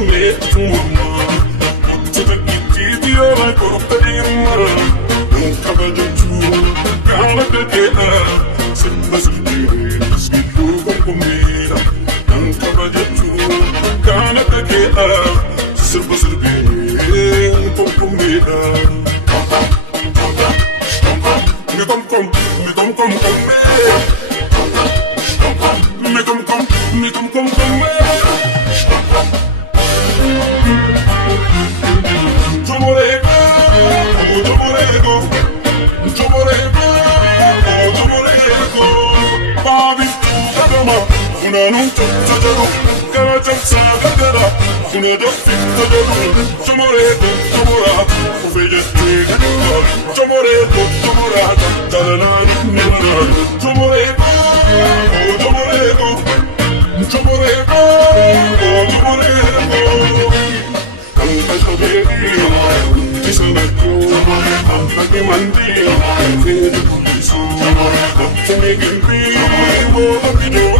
me tumma Tuta kiti dia la korta dimma Nunca vedo tu Cala de tela Sembra sentire Schifo con comida Nunca vedo tu Cala de tela Sembra sentire Un po' comida Me tom com me Me tom com me Una non tutta da lu, cara gianza da gara, una da fitta da lu, c'amoreto, c'amorato, o vede te che tu c'amoreto, da la nani, c'amoreto, canta sapere, ti sanno, canta che mandino, vedi puliso, te ne che vivo, abbiamo,